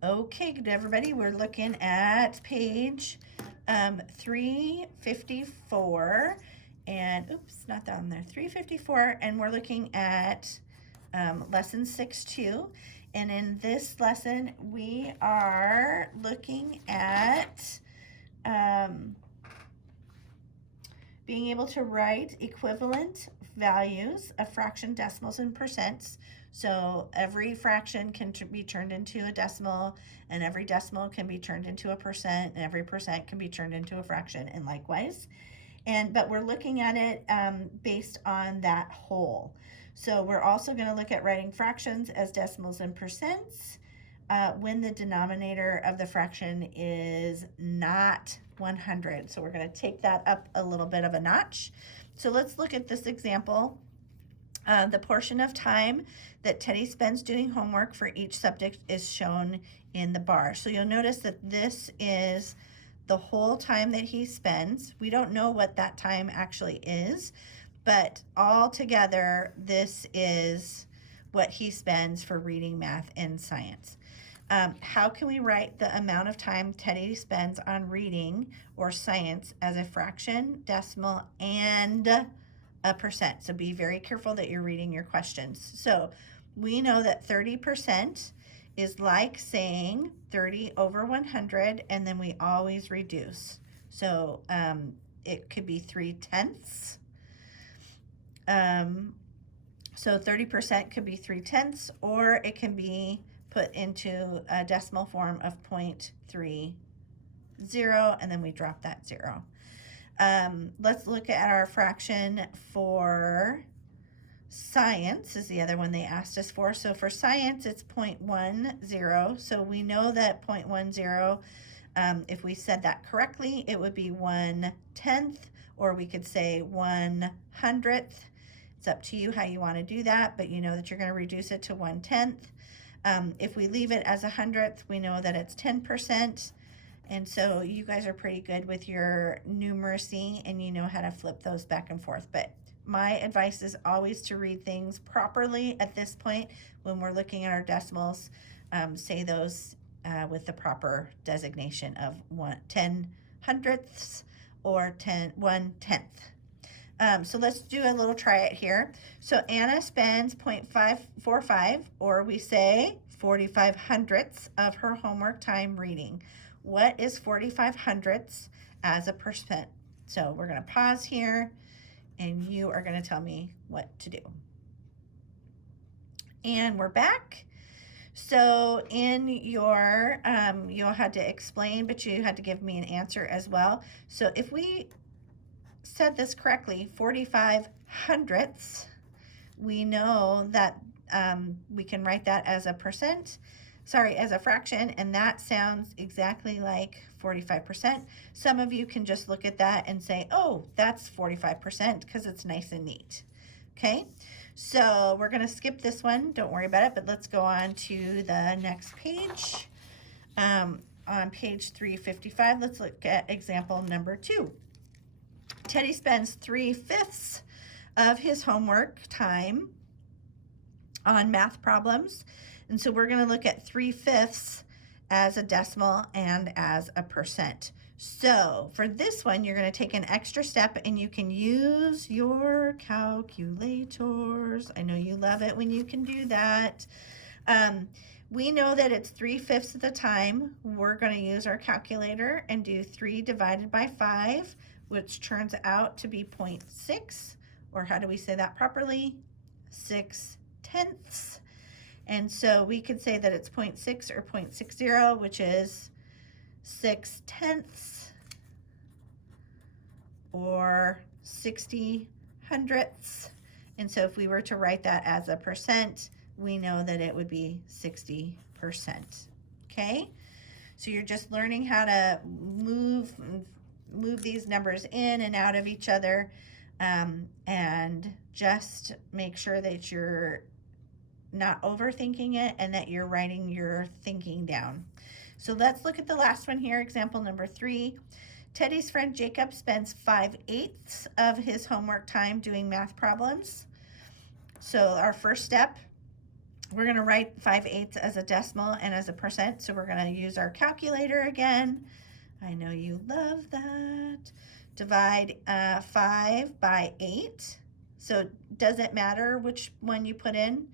Okay, good everybody. We're looking at page 354 and oops, not down there. 354, and we're looking at lesson 6-2. And in this lesson, we are looking at being able to write equivalent values of fraction, decimals, and percents. So every fraction can be turned into a decimal, and every decimal can be turned into a percent, and every percent can be turned into a fraction, and likewise. But we're looking at it based on that whole. So we're also going to look at writing fractions as decimals and percents when the denominator of the fraction is not 100. So we're going to take that up a little bit of a notch. So let's look at this example. The portion of time that Teddy spends doing homework for each subject is shown in the bar. So you'll notice that this is the whole time that he spends. We don't know what that time actually is, but all together, this is what he spends for reading, math, and science. How can we write the amount of time Teddy spends on reading or science as a fraction, decimal, and a percent? So be very careful that you're reading your questions. So we know that 30% is like saying 30 over 100, and then we always reduce. So it could be 3/10. So 30% could be 3/10, or it can be put into a decimal form of 0.30, and then we drop that 0. Let's look at our fraction for science is the other one they asked us for. So for science, it's 0.10. So we know that 0.10, if we said that correctly, it would be 1/10, or we could say 1/100th. It's up to you how you want to do that, but you know that you're going to reduce it to 1/10. If we leave it as 100th, we know that it's 10%. And so you guys are pretty good with your numeracy, and you know how to flip those back and forth. But my advice is always to read things properly at this point when we're looking at our decimals. Say those with the proper designation of 10/100ths or 1/10. So let's do a little try it here. So Anna spends 0.545, or we say 45/100ths of her homework time reading. What is 45/100ths as a percent? So we're going to pause here, and you are going to tell me what to do. And we're back. So in your, you'll have to explain, but you had to give me an answer as well. So if we said this correctly, 45/100ths, we know that we can write that as a percent, as a fraction, and that sounds exactly like 45%. Some of you can just look at that and say, oh, that's 45%, because it's nice and neat. Okay, so we're going to skip this one. Don't worry about it, but let's go on to the next page. On page 355, let's look at example number 2. Teddy spends 3/5 of his homework time on math problems. And so we're going to look at 3/5 as a decimal and as a percent. So for this one, you're going to take an extra step, and you can use your calculators. I know you love it when you can do that. We know that it's 3/5 of the time. We're going to use our calculator and do 3 divided by 5, which turns out to be 0.6, or how do we say that properly? 6/10. And so we could say that it's 0.6 or 0.60, which is 6/10 or 60/100ths. And so if we were to write that as a percent, we know that it would be 60%. Okay? So you're just learning how to move these numbers in and out of each other, and just make sure that you're not overthinking it and that you're writing your thinking down. So let's look at the last one here, example number 3. Teddy's friend Jacob spends 5/8 of his homework time doing math problems. So our first step we're going to write 5/8 as a decimal and as a percent. So we're going to use our calculator again. I know you love that. Divide 5 by 8. So does it matter which one you put in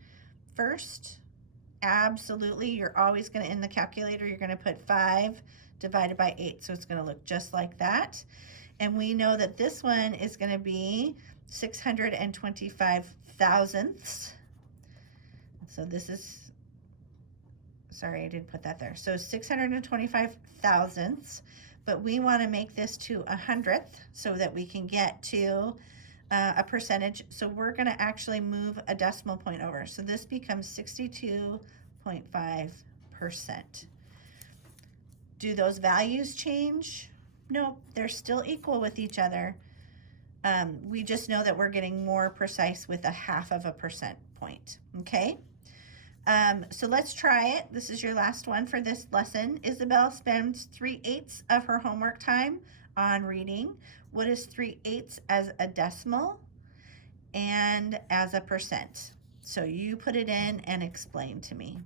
first? Absolutely. You're always going to, in the calculator, you're going to put 5 divided by 8. So it's going to look just like that. And we know that this one is going to be 625 thousandths. So this is, sorry, I didn't put that there. So 625 thousandths, but we want to make this to a hundredth so that we can get to a percentage. So we're going to actually move a decimal point over. So this becomes 62.5%. Do those values change? No, they're still equal with each other. We just know that we're getting more precise with a half of a percent point, okay? So let's try it. This is your last one for this lesson. Isabel spends 3/8 of her homework time on reading. What is 3/8 as a decimal and as a percent? So you put it in and explain to me.